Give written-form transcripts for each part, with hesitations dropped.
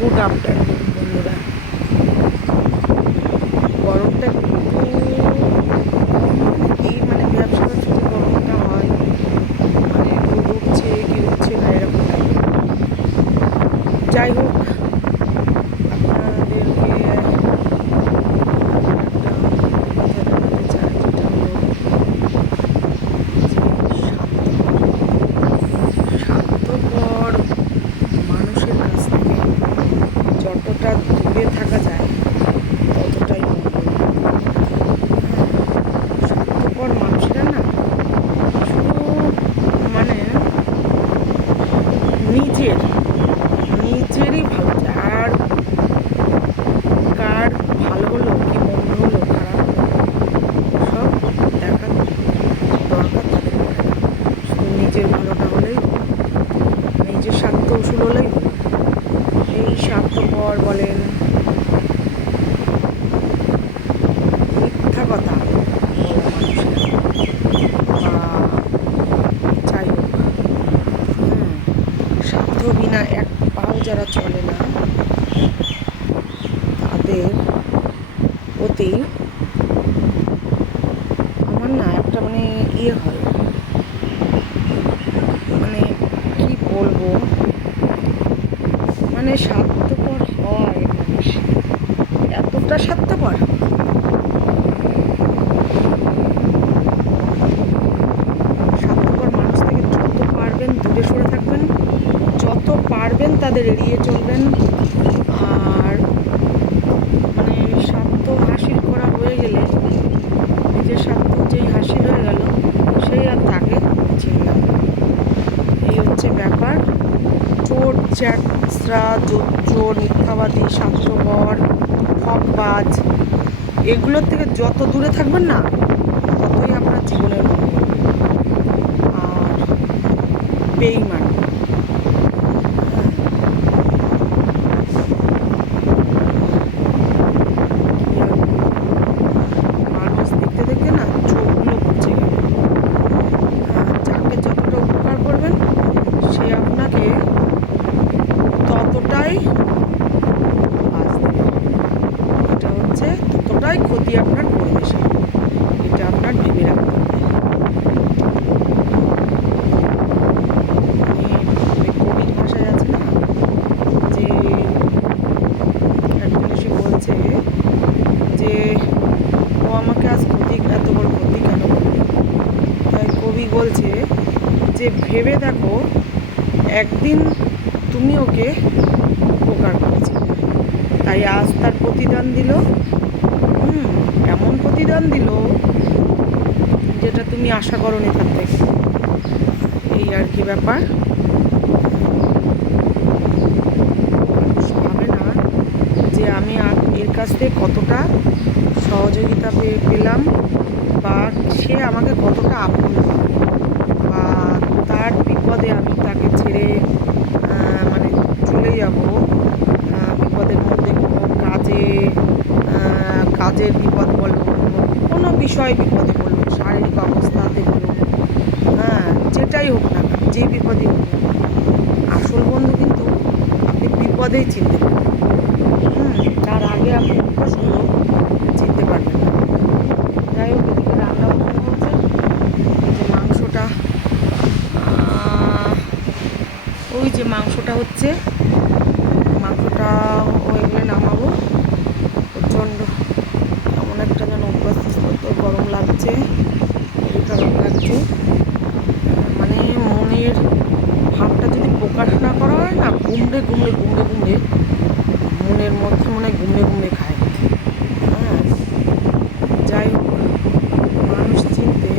Good afternoon বন্ধুরা। গরমটা কিন্তু কি মানে ব্যবসা ব্যবসা যে গরমটা হয়, মানে রোদ উঠছে কি উঠছে না এরকম টাইপের। যাই হোক, আপনাদেরকে একটা কথা জানাতে চাই, যেটা হলো যে স্বার্থপর মানুষের কাছ থেকে যতটা দূরে থাকা যায় ততটাই মঙ্গল। স্বার্থপর মানুষেরা না শুধু মানে নিজেরই ভালো চায়, আর কার ভালো হলো কি মন্দ হলো খারাপ হলো সব দেখার দরকার তাদের পড়ে না। শুধু নিজের ভালোটা হলেই হলো, নিজের স্বার্থ উসুল হলেই হলো। এই স্বার্থপর বলেন, মিথ্যা কথা বলা মানুষেরা, যাই হোক, স্বার্থ বিনা এক পাও যারা চলে না তাদের প্রতি আমার না একটা মানে ইয়ে হয়, মানে কি বলবো, মানে স্বার্থপর হয় মানুষ, এতটা স্বার্থপর। স্বার্থপর মানুষ থেকে যত পারবেন দূরে সরে থাকবেন, যত পারবেন তাদের এড়িয়ে চলবেন। আর মানে স্বার্থ হাসিল করা হয়ে গেলে, নিজের স্বার্থ যেই হাসিল হয়ে গেল সেই আর তাকে চিনলাম না। এই হচ্ছে ব্যাপার। চোর চ্যাটরা, চোর, মিথ্যাবাদী, স্বার্থপর, ঠকবাজ, এগুলোর থেকে যত দূরে থাকবেন না ততই আপনার জীবনের মঙ্গল। আর বেঈমান, মানুষ দেখতে দেখতে না চোখগুলো বুঝে গেল। যাকে যতটা উপকার করবেন সে আপনাকে ততটাই বাঁচ দেবে। এটা হচ্ছে ততটাই ক্ষতি আপনার করবে সে, এটা আপনার ভেবে রাখতে হবে। মানে কবির ভাষায় আছে না, যে একজন এসে বলছে যে ও আমাকে আজ এত বড় ক্ষতি কেন করবে। তাই কবি বলছে যে ভেবে দেখো একদিন তুমি ওকে উপকার করেছিলে, তাই আজ তার প্রতিদান দিল। এমন প্রতিদান দিল যেটা তুমি আশা করোনি তার থেকে। এই আর কি ব্যাপার। মানুষ ভাবে না যে আমি এর কাছ থেকে কতটা সহযোগিতা পেলাম, বা সে আমাকে কতটা আপন করে, বা তার বিপদে আমি তাকে ছেড়ে মানে চলে যাব। বিপদের মধ্যে কোনো কাজের বিপদ বলুন, কোনো বিষয় বিপদে বলুন, শারীরিক অবস্থাতে বলুন, যেটাই হোক না, যে বিপদই হোক না, আসল বন্ধু কিন্তু আপনি বিপদেই চিনতে পারবেন। তার আগে আপনি সুন্দর চিনতে পারবেন না। যাই হোক, এদিকে রান্না বান্না হচ্ছে। এই যে মাংসটা, ওই যে মাংসটা হচ্ছে, মাংসটা হয়ে গেলে নামাবো। প্রচণ্ড এমন একটা যেন অভ্যস্ত গরম লাগছে, খারাপ লাগছে। মানে মনের ভাবটা যদি প্রকাশ না করা হয় না, গুমড়ে মনের মধ্যে মনে হয় গুমড়ে খায়। যাই হোক, মানুষ চিনতে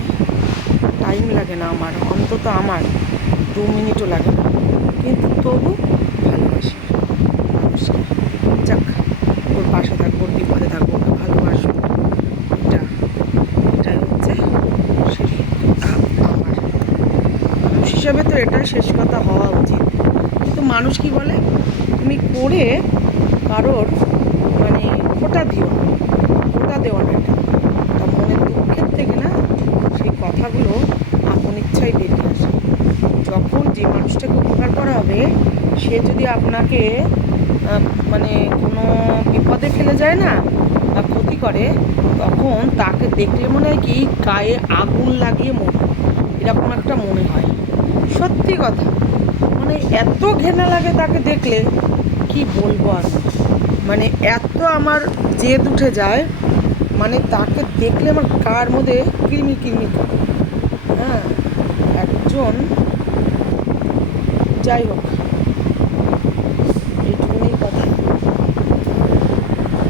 টাইম লাগে না আমার, অন্তত আমার 2 মিনিটও লাগে না, কিন্তু তবু ভালোবাসি মানুষকে। যাক, ওর পাশে থাকবো, ওর বিপদে থাকবো, ওকে ভালোবাসবো। এটাই হচ্ছে শেষ আমার মানুষ হিসাবে, তো এটাই শেষ কথা হওয়া উচিত। কিন্তু মানুষ কি বলে, তুমি করে কারোর মানে খোঁটা দিও না, খোঁটা দেওয়া না, এটা তা মনের দুঃখের থেকে না সেই কথাগুলো আপন ইচ্ছাই বেরিয়ে আসে। যখন যে মানুষটাকে উপকার করা হবে সে যদি আপনাকে মানে কোনো বিপদে ফেলে যায় না বা ক্ষতি করে, তখন তাকে দেখলে মনে হয় কি গায়ে আগুন লাগিয়ে মরে, এরকম একটা মনে হয়। সত্যি কথা, মানে এত ঘেনা লাগে তাকে দেখলে, কি বলবো আমি, মানে এত আমার জেদ উঠে যায়, মানে তাকে দেখলে আমার গার মধ্যে কিরমি কিরমি করে। হ্যাঁ, একজন, যাই হোক, এইটুকুনি কথা।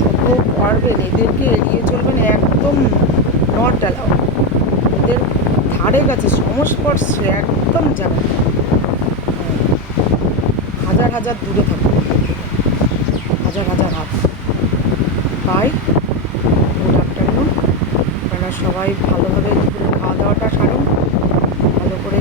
যত পারবেন এদেরকে এড়িয়ে চলবেন, একদম নট অ্যালাউড। এদের ধারে কাছে সংস্পর্শে একদম যাবেন না। হাজার হাজার দূরে থাকবেন, হাজার হাজার হাত। Bye, good afternoon. আপনারা সবাই ভালোভাবে দুপুরে খাওয়া দাওয়াটা সারুন, ভালো করে